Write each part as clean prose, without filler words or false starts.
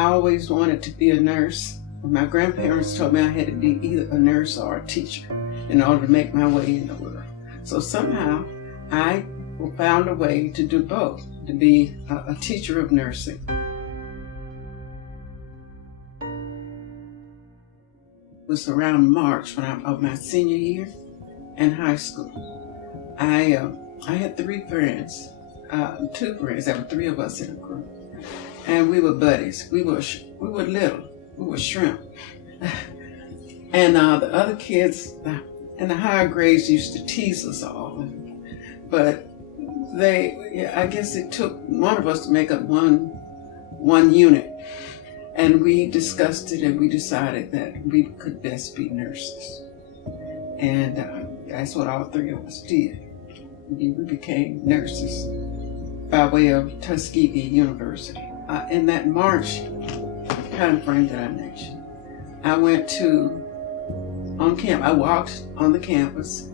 I always wanted to be a nurse. My grandparents told me I had to be either a nurse or a teacher in order to make my way in the world. So somehow I found a way to do both, to be a teacher of nursing. It was around March of my senior year in high school. I had three friends, two friends. There were three of us in a group, and we were buddies. We were little. We were shrimp. And the other kids in the higher grades used to tease us all, but I guess it took one of us to make up one unit, and we discussed it, and we decided that we could best be nurses, and that's what all three of us did. We became nurses by way of Tuskegee University. In that March time frame that I mentioned, I went I walked on the campus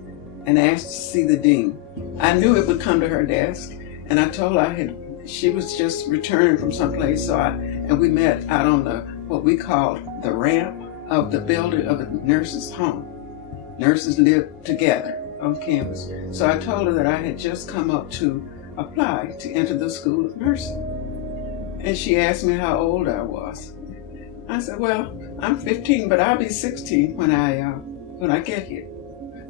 and asked to see the dean. I knew it would come to her desk, and I told her she was just returning from someplace, and we met out on what we called the ramp of the building of the nurses' home. Nurses lived together on campus. So I told her that I had just come up to apply to enter the School of Nursing. And she asked me how old I was. I said, well, I'm 15, but I'll be 16 when I get here.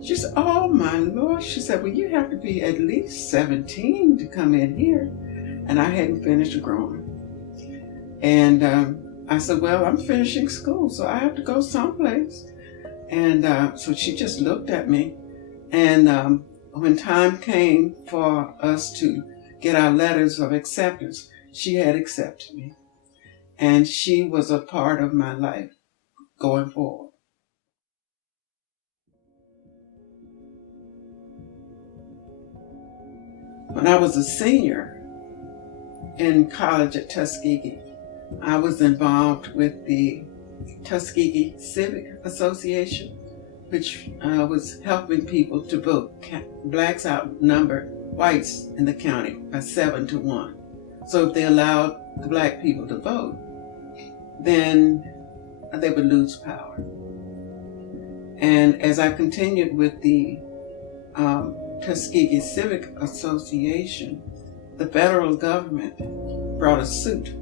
She said, oh my Lord. She said, well, you have to be at least 17 to come in here. And I hadn't finished growing. And I said, well, I'm finishing school, so I have to go someplace. And so she just looked at me. And when time came for us to get our letters of acceptance, she had accepted me. And she was a part of my life going forward. When I was a senior in college at Tuskegee, I was involved with the Tuskegee Civic Association, which was helping people to vote. Blacks outnumbered whites in the county by 7-1. So if they allowed the black people to vote, then they would lose power. And as I continued with the Tuskegee Civic Association, the federal government brought a suit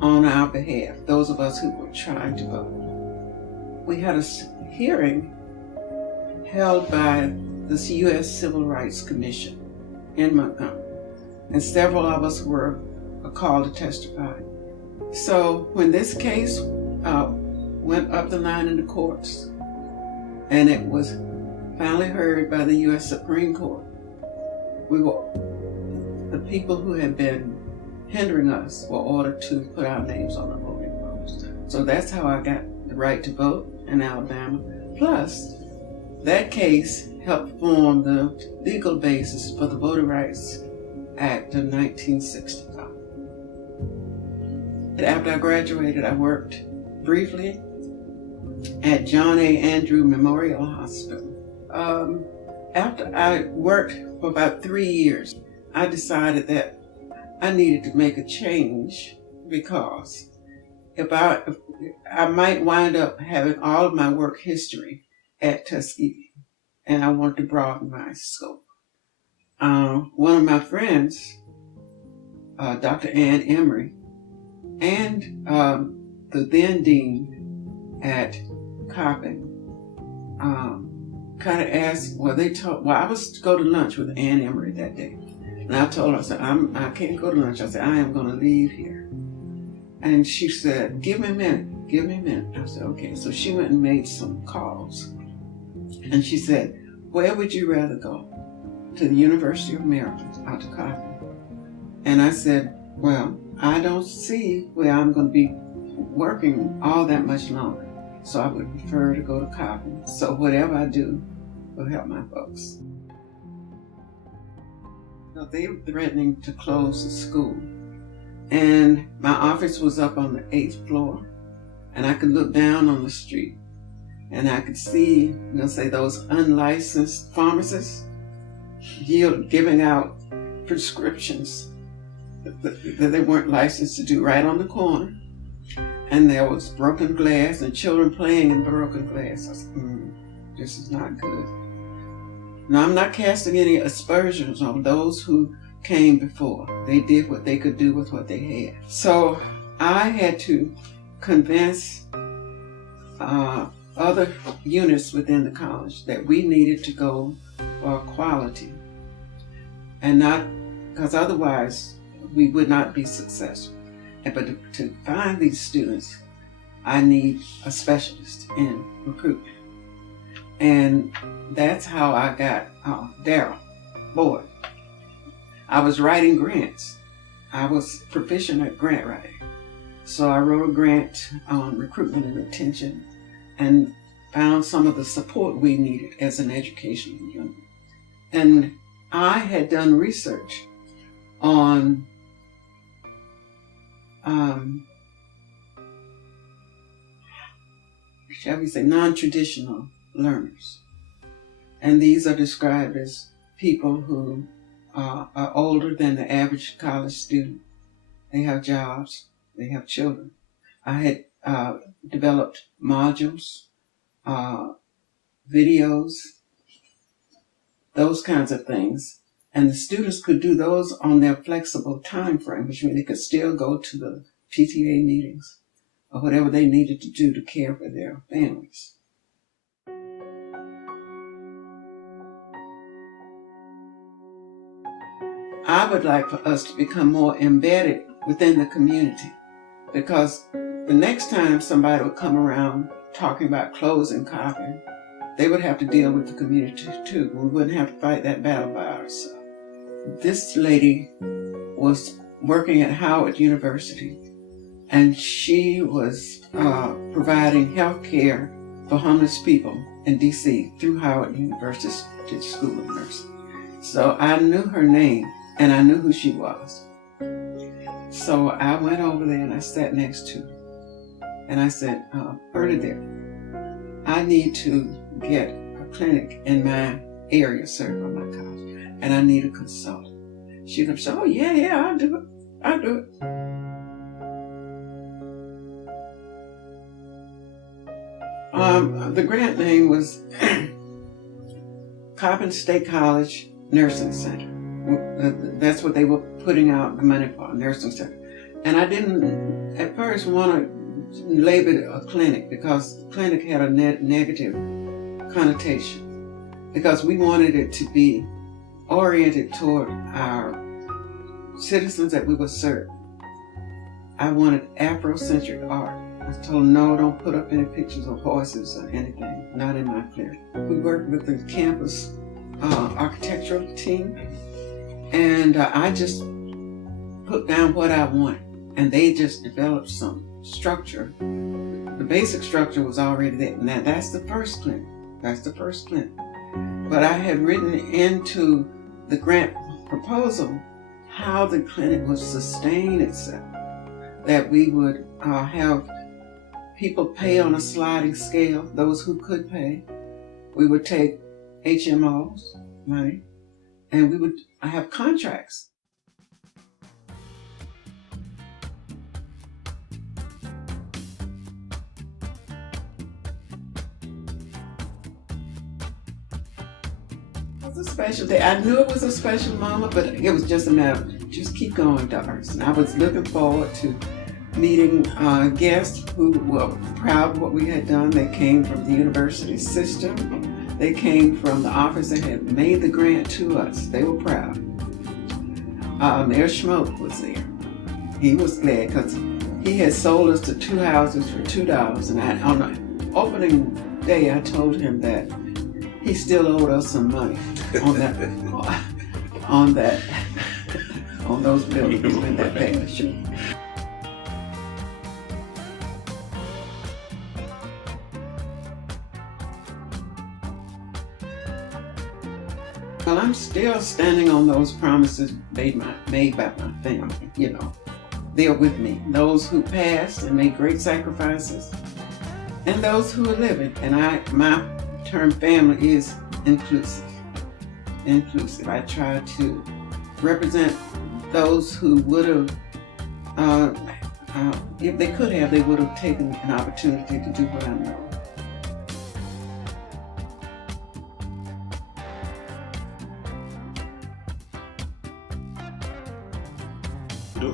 on our behalf, those of us who were trying to vote. We had a hearing held by the U.S. Civil Rights Commission in Montgomery, and several of us were called to testify. So when this case went up the line in the courts, and it was finally heard by the U.S. Supreme Court, the people who had been hindering us were ordered to put our names on the voting rolls. So that's how I got the right to vote in Alabama. Plus, that case helped form the legal basis for the Voting Rights Act of 1965. After I graduated, I worked briefly at John A. Andrew Memorial Hospital. After I worked for about 3 years, I decided that I needed to make a change because I might wind up having all of my work history at Tuskegee, and I wanted to broaden my scope. One of my friends, Dr. Ann Emery, and the then dean at Coppin, kind of asked, I was to go to lunch with Ann Emery that day. And I told her, I said, I can't go to lunch. I said, I am going to leave here. And she said, give me a minute. I said, okay. So she went and made some calls. And she said, where would you rather go? To the University of Maryland, out to Coppin. And I said, well, I don't see where I'm going to be working all that much longer. So I would prefer to go to Coppin. So whatever I do will help my folks. So they were threatening to close the school. And my office was up on the 8th floor. And I could look down on the street. And I could see, those unlicensed pharmacists giving out prescriptions that they weren't licensed to do right on the corner and there was broken glass and children playing in broken glass. I said, this is not good. Now, I'm not casting any aspersions on those who came before. They did what they could do with what they had. So I had to convince other units within the college that we needed to go for quality, and not because otherwise we would not be successful. But to find these students, I need a specialist in recruitment. And that's how I got Darryl Boyd. I was writing grants. I was proficient at grant writing. So I wrote a grant on recruitment and retention and found some of the support we needed as an educational unit. And I had done research on shall we say, non-traditional learners. And these are described as people who are older than the average college student. They have jobs, they have children. I had developed modules, videos, those kinds of things. And the students could do those on their flexible time frame, which means they could still go to the PTA meetings or whatever they needed to do to care for their families. I would like for us to become more embedded within the community, because the next time somebody would come around talking about closing Coppin, they would have to deal with the community too. We wouldn't have to fight that battle by ourselves. This lady was working at Howard University, and she was providing health care for homeless people in D.C. through Howard University School of Nursing. So I knew her name, and I knew who she was. So I went over there and I sat next to her. And I said, Bernadette, I need to get a clinic in my area served by my college, and I need a consultant. She could say, oh, yeah, I'll do it. The grant name was Coppin State College Nursing Center. That's what they were putting out the money for, nursing center. And I didn't at first want to label it a clinic, because clinic had a negative connotation, because we wanted it to be oriented toward our citizens that we were serving. I wanted Afrocentric art. I told them, no, don't put up any pictures of horses or anything, not in my clinic. We worked with the campus architectural team, and I just put down what I wanted, and they just developed some structure. The basic structure was already there. Now that's the first clinic. But I had written into the grant proposal how the clinic would sustain itself, that we would have people pay on a sliding scale, those who could pay. We would take HMOs money, and we would have contracts. It was a special day. I knew it was a special moment, but it was just a matter of just keep going, Doris. And I was looking forward to meeting guests who were proud of what we had done. They came from the university system. They came from the office that had made the grant to us. They were proud. Mayor Schmoke was there. He was glad because he had sold us the 2 houses for $2. And on the opening day, I told him that he still owed us some money on that, on those buildings in that partnership. Well, I'm still standing on those promises made by my family, They're with me. Those who passed and made great sacrifices, and those who are living. And my term family is inclusive. I try to represent those who would have If they could have, they would have taken an opportunity to do what I know.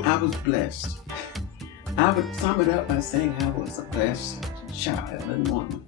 I was blessed. I would sum it up by saying I was a blessed child and woman.